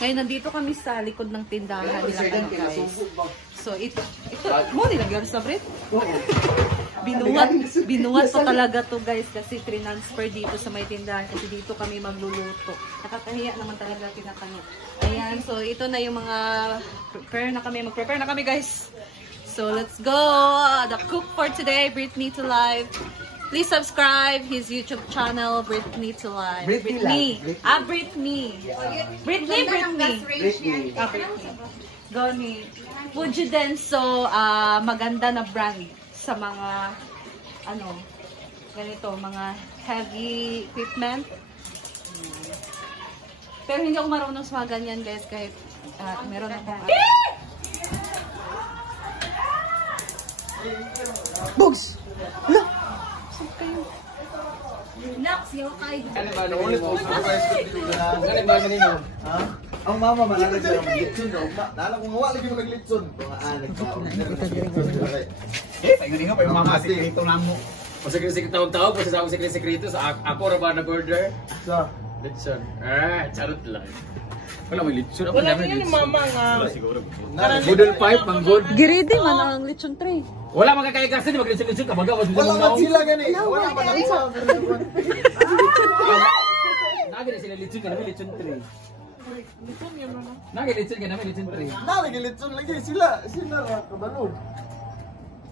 Ngayon, nandito kami sa likod ng tindahan nila ano, guys. So, ito mo nilagyan sa bread? Binuhat pa talaga to guys kasi transfer dito sa may tindahan kasi dito kami magluluto. Nakakahiya naman talaga kinakanya. Ayan, so ito na yung mga mag-prepare na kami guys. So, let's go! The cook for today, Brittany to Live. Please subscribe his YouTube channel, Brittany to Live. Brittany. Brittany. Brittany. Go ni. Fujidenso, maganda na brand sa mga ano, ganito, mga heavy equipment. Pero hindi ako marunong sa mga ganyan guys kahit meron akong Bugs! Look! Saan kayo? Nak, siya kayo. Ano ba? Ano ba kanino? Ha? Ang mama malalag sa maglitson daw. Nala ko nga lagi mo naglitson. Mga anak ka. Paingalingan pa yung mga sekreto na mo. Sekreto tawag po sa sekreto sa ako ra ba nag-order? Sa Litson. Charot lang. Wala may litson. Wala yun yung mama nga. Wala siguro. Budol pipe, manggod. Giridi man ang lechon tray. Wala magkakaya kasi mag-litson-litson ka. Wala man sila gani. Wala pa lang sa. Nagi na sila litson ka namin litson tray. Nagi litson ka namin litson tray. Nalagilitson lagi sila. Sila kabalo.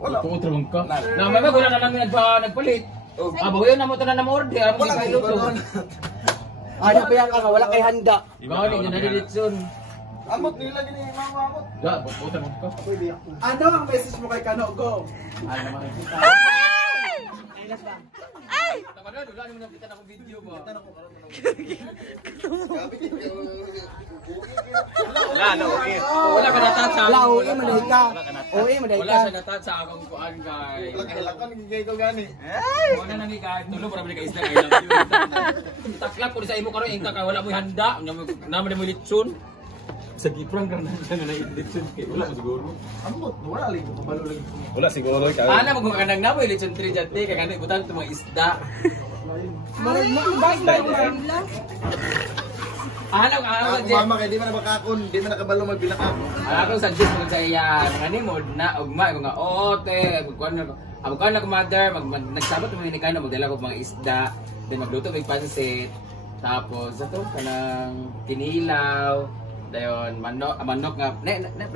Wala. Kung utro ka. Na may wala na lang nagpalit. Bago na mo ito na na-order. Wala ko ba Ano ba yan ka? Wala kay handa. Iba ulit yung nalilitson. Amot nila gini mama amot. Da, puta mo ka. Ano ang message mo kay Kano? Go. Ano naman kita? Ay! Tama na, wala naman nakita na akong video ba? Wala, okay. Wala ka natata. Wala, okay, madahi ka. Okay, madahi Wala ka. siya natata akong kuan guys. Lakan gigay ko gani. Wala na ni guys. Tulo para balik ka isla kay love you. Taklap ko sa imo karon ingka kay wala mo handa. Naman mo litson. Sa giprang ka na litson kay wala mo siguro. Amot, wala lagi ko kabalo lagi. Wala siguro kay. Ana magkanang na mo litson 3 jate kay kanay butang mga isda. Mama kay di man nakakon, di man nakabalo magbilak ako. Ako suggest mo sa iya, ngani mo na ugma ko nga ote, kuan na ko mother, nagsabot mo ni kana magdala ko mga isda, then magluto mig pansit. Tapos ato kanang kinilaw, dayon manok nga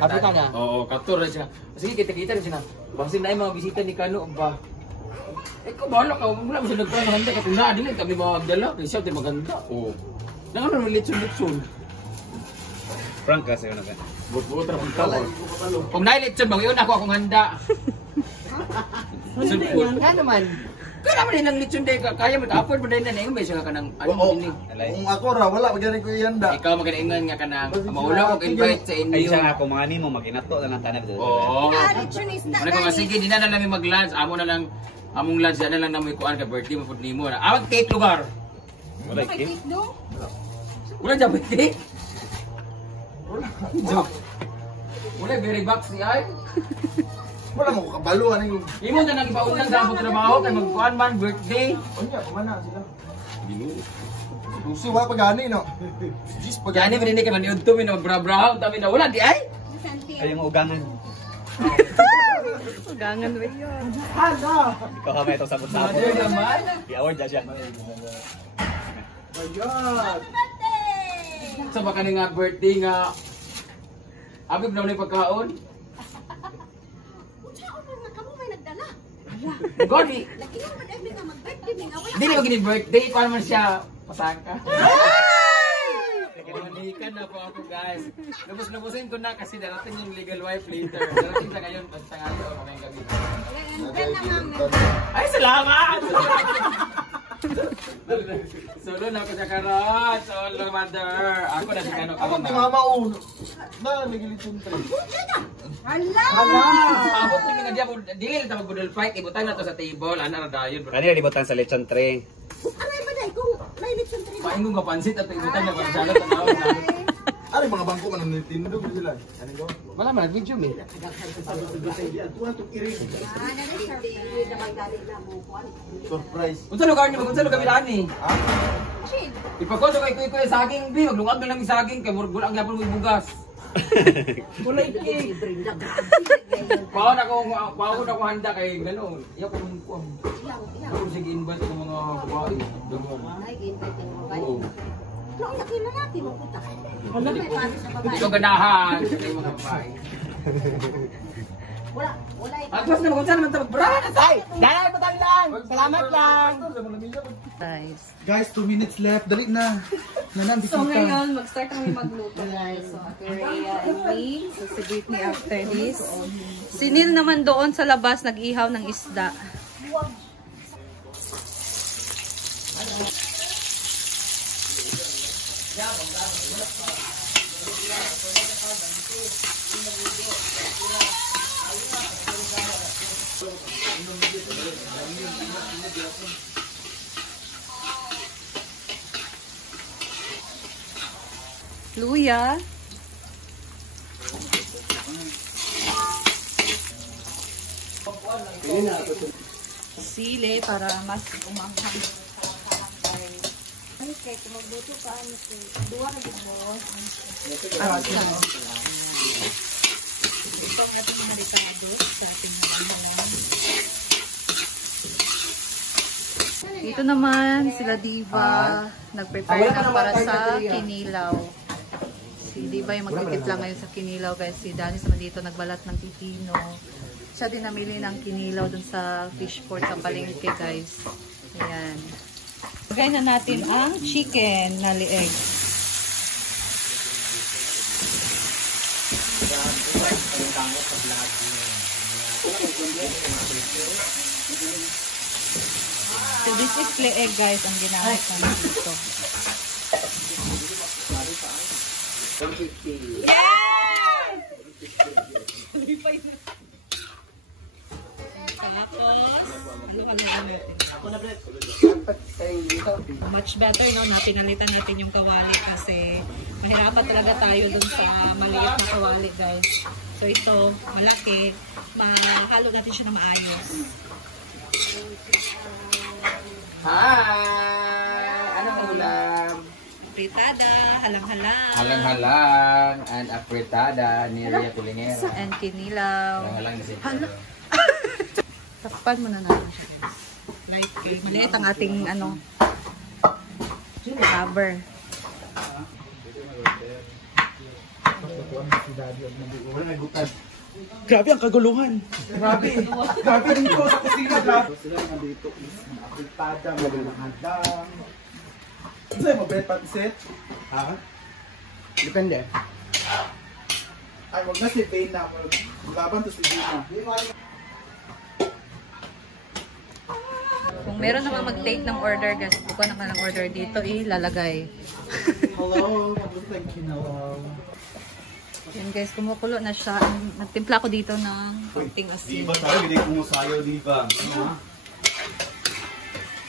Africa na. Oo, katur siya. Sige kita-kita rin siya. Basin na yung mga bisita ni Kano ba. Ko bala ka, wala mo siya nagplano handa ka tuna dili kami magdala, kay siya maganda. Oo. Nanganon mo litson. Frank kasi yun na. Buot ra pang tawo. Kung naay litson bang yun ako akong handa. Nga naman. Kaya naman ng litson day ka, kaya mag-afford mo din na yung may siya ka ng ano din. Kung ako ra wala magani ko ihanda. Ikaw maganaingan nga ka ng maulaw ko invite sa inyo. Ay siya nga kung mga nimo maginato na ng tanap dito. Oo. Ano ko sige di na lang mag-lunch, amo na lang among lunch na lang na mo ikuan ka birthday mo pud nimo na. Awag cake lugar. Wala cake. Wala dyan birthday. Wala very box ni ay. Wala mo kabalo ani. Imo na nang ipauna sa among trabaho kay magkuan man birthday. Unya kumana sila. Dusi wala pa gani no. Jis pa Gani man ni kay maniud to mi na magbrabrahaw tabi na wala di ay. Ay yung ugangan. Ugangan rin yun. Hala. Ikaw ha may itong sabot-sabot. Ano naman? I-award dyan siya. My God. Sa baka ni nga birthday nga abib na ulit pagkaon. Godi. Hindi na magiging birthday. Paano man siya? Pasangka. Manikan na po ako guys. Lubos-lubosin ko na kasi darating yung legal wife later. Darating sa ngayon pag tangali o kamayang gabi. Ay, salamat! Solo na ako sa karot. Solo, mother. Ako na si Kano. Ako di mama uno. Na nagilitson pa. Hala! Abot na nga diya. Dili na ito mag-budol fight. Ibutan na to sa table. Ana na dayon. Kanina libutan sa lechon tray. Paingong kapansit at ibutan na para salot. Ari mga bangko man nitindog sila. Ano go? Wala man, video me. Surprise. Unsa lugar niyo? Unsa lugar bilani? Ha? Ipagkoso kay kuy saging bi, maglungag na lang yung saging kay murag bulang gyapon mo bugas. Kulay cake. Pao na ko handa kay gano'n. Iya ko mong kuam. Ako sige invite ng mga babae. Daghan. Oo. Ito ganahan sa mga babae. Atwas na magkunsa naman ito. Brad! Ay, dalay pa lang. Salamat lang. Guys. Guys, 2 minutes left. Dali na. Nanan, So bisita. ngayon, mag-start kami magluto guys. So Ate Rhea and me, sasagot me after this. Si Neil naman doon sa labas, nag-ihaw ng isda. Luya. Sili para mas umanghang. Ito ang ating maritado sa ating malamang. Dito naman sila Diva. Nag-prepare na para sa kinilaw. Si Diva yung magtitipla ngayon sa kinilaw guys. Si Danis naman dito nagbalat ng pipino. Siya din namili ng kinilaw dun sa fish port sa palengke guys. Ayan. Lagay na natin ang chicken na lieg. So this is lieg guys ang ginamit namin dito. Much better, no? Napinalitan natin yung kawali kasi mahirapan talaga tayo dun sa maliit na kawali, guys. So ito, malaki. Mahalo natin siya na maayos. Hi! Ano ang ulam? Fritada, halang-halang. Halang-halang and apretada ni Rhea Pilingera. And kinilaw. Halang-halang na siya. Takpan muna natin siya, guys. Like, maliit ang ating, cover. Grabe ang kaguluhan. Grabe. Grabe dito sa kusina. Grabe. Sila nga dito is apritada, magalang hadang. Sa'yo mo, bread pansit? Ha? Depende. Ay, wag na si Vane na. Laban to si Vane na. Kung meron naman mag-take ng order, guys, kukuha na ng order dito, ilalagay. Hello. Thank you, hello. Yan guys, kumukulo na siya. Nagtimpla ko dito ng konting asin. Diba tayo, hindi ko sayo, diba?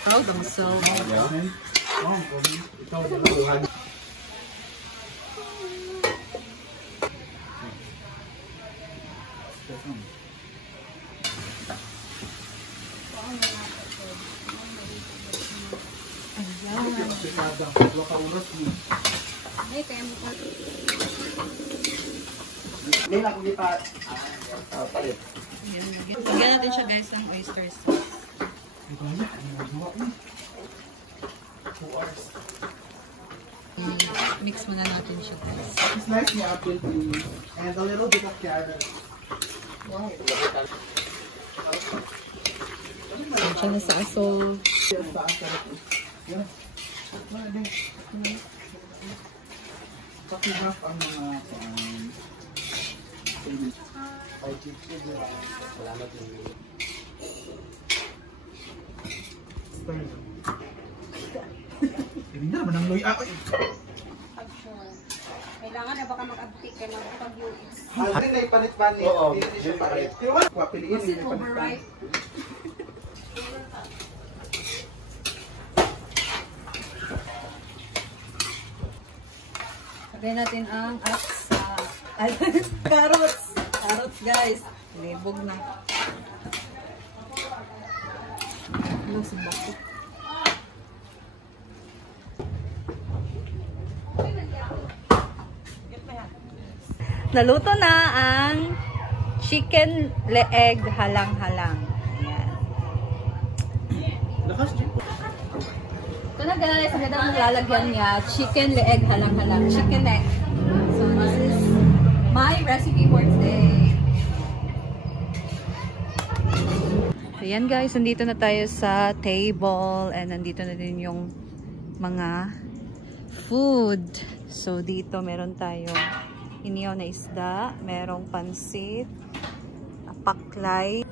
Proud of myself. Ikaw na lang. Hindi na kung pa. Palit. Lagyan natin siya guys ng oyster sauce. Mix muna natin siya guys. Slice the apple, please. And a little bit of carrot. Siya na sa aso. Pakihap ang mga hindi na naman ang luya. Kailangan na baka mag-abtik kaya mag-pag-US. Hindi na ipanit-panit. Oo, Hindi siya parit. Piliin Kasi yung overripe. Lagyan natin ang carrots. Carrots guys. Libog na. Ano si bakit? Naluto na ang chicken leeg halang-halang. Ayan. Ito na guys, ang ganda mong lalagyan niya. Chicken leeg halang-halang. Chicken neck. So this is my recipe for today. Ayan guys, nandito na tayo sa table and nandito na din yung mga food. So dito meron tayo inihaw na isda, merong pansit, paklay,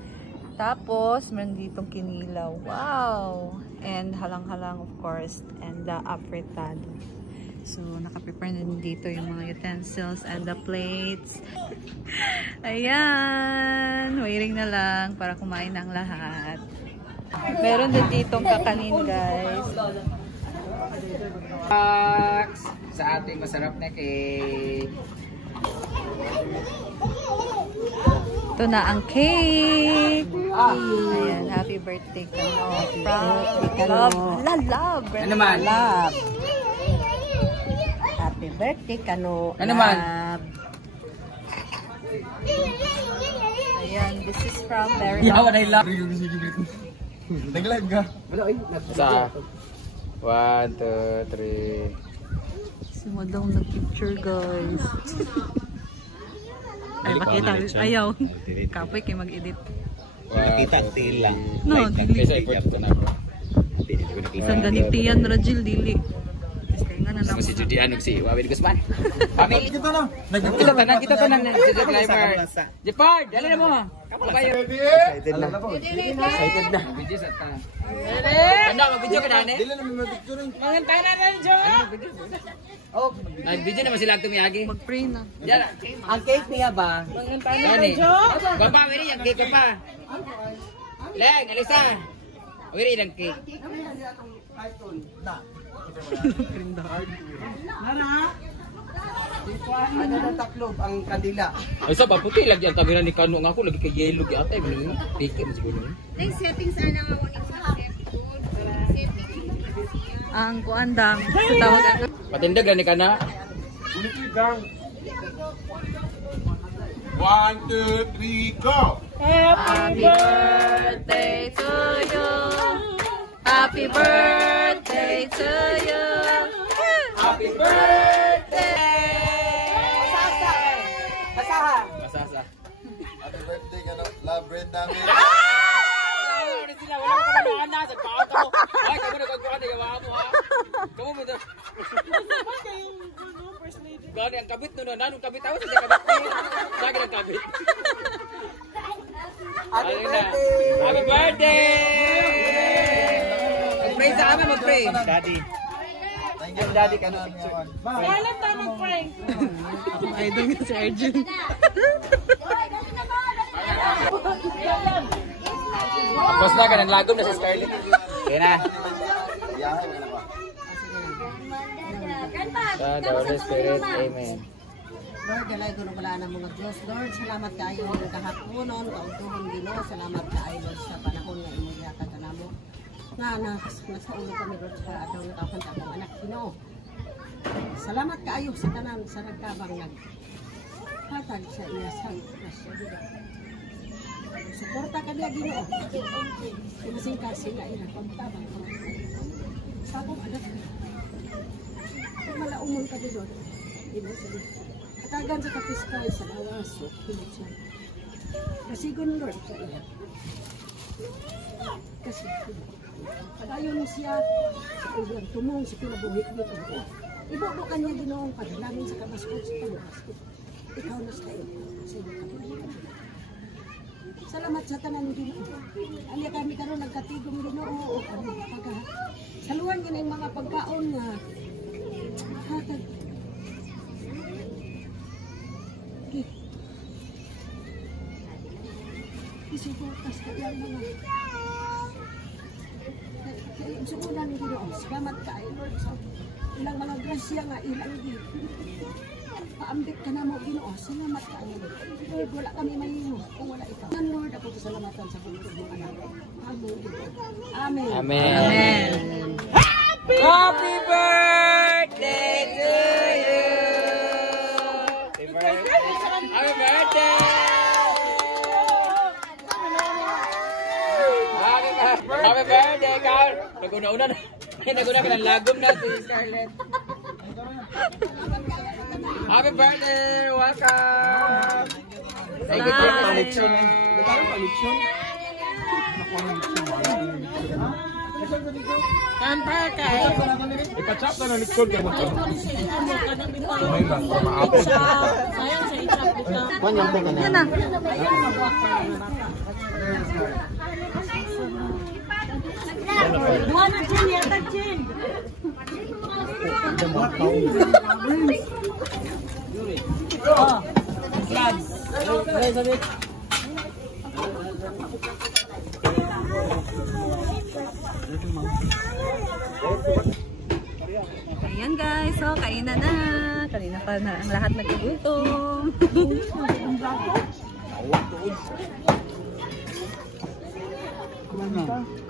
tapos meron ditong kinilaw. Wow! And halang-halang of course, and the apretado. So naka-prepare na din dito yung mga utensils and the plates. Ayan! Waiting na lang para kumain ng lahat. Meron din ditong kakanin guys. Sa ating masarap na cake. Ito na ang cake. Ayan, happy birthday ka no. Love. Ano naman? Love. Happy birthday, Kano. Ano naman? Ayan, this is from Very Yawa na ilang. Nag-live ka. Sa 1, 2, 3. Si Madong nag-picture guys. Ay, makita. Ayaw. Kapoy kayo mag-edit. Nakita tail lang. No, dili. Kaysa effort ito na ako. Isang ganitian, Rajil, dili. Nga na lang. Si Judy Anong si Wawin Guzman. Kami. Kita na. Kita tanan. Judy Driver. Jepard, dali na mo. Kamu kayo. Excited na. Excited na. Video sa ta. Kanda, mag-video ka na, ne? Dili na may mag-picture. Mga tanan na, Jo. Oh, nag-video naman sila tumiyagi. Mag-pray na. Yan. Ang cake niya ba? Mga tanan na, Jo. Baba, wiri yung cake pa. Leng, Alisa. Wiri yung cake. Ano ng taklob ang kandila? Ay sa ba puti lagi ang kamera ni Kano nga ako lagi kay yellow gi atay mo piki mo siguro. Next settings ana nga mo sa chef food. Settings. Ang kuandang sa tawagan. Patindag na ni Kana. 1, 2, 3, go! Happy birthday to you. Happy birthday to you. Happy birthday. Basahan! Masasa. Happy birthday ka no. Love bread namin. Wala sila wala ka ba na sa paa ka mo. Ay kamu nagkuha na yawa mo ha. Kamu mo daw. Gani ang kabit no nanong kabit ako sa kabit. Lagi ang kabit. Happy birthday! Happy birthday! Mag-pray sa amin, mag-pray. Daddy. Thank you, Daddy. Ka na picture. Wala ta mag-pray. Idol nga si Arjun. Boss na ka ng lagom na si Scarlett. Kaya na. Yahay ka na ba? God, the Holy Spirit. Amen. Lord, galay ko wala na mga Diyos. Lord, salamat kayo ng kahaponon, kauntuhon Ginoo. Salamat kayo Lord sa panahon nga imuyatan ka namo. Nga nasa ulo kami Lord sa ataw ng kapan sa akong anak Ginoo. Salamat kayo sa tanan sa nagkabang naghatag sa iya sa grasya Ginoo. Suporta ka niya Ginoo. Kumasing ka sila ina pagtabang ka. Sa akong anak malaumon ka din Lord. Ginoo sa Katagan sa kapiskal sa lawas, hilot siya. Kasigon Lord sa iya. Kasi, padayon siya sa ilang tumong sa kinabuhit dito. Ibubukan niya Ginoong padalangin sa kabaskot sa pagbaskot. Ikaw na sa iyo. Sa iyo kabuhitan. Salamat sa tanan Ginoo. Anya kami karon nagkatigong Ginoo o kami pagka. Saluhan niya na yung mga pagkaon nga hatag. Isuportas ka lang mga sukunan ng Ginoo. Salamat kayo Lord sa ilang mga grasya nga ilang paambit ka na mo Ginoo. Salamat kayo Lord. Wala kami mahingo kung wala ikaw. Lord, ako sa salamatan sa buntog ng anak. Amen. Amen. Amen. Happy birthday to you. Happy birthday! Happy birthday, Carl! Naguna-una na. Naguna ka ng lagom na si Scarlett. Happy birthday! Welcome! Ay, good birthday, Kampa kay. Ipachap na ng likod ka mo. Sayang sa ichap ito. Yan na. Buwan na Jin, yata Jin. Oh, vlogs. Ayan guys, so kainan na. Kanina pa na ang lahat naggutom. Ano?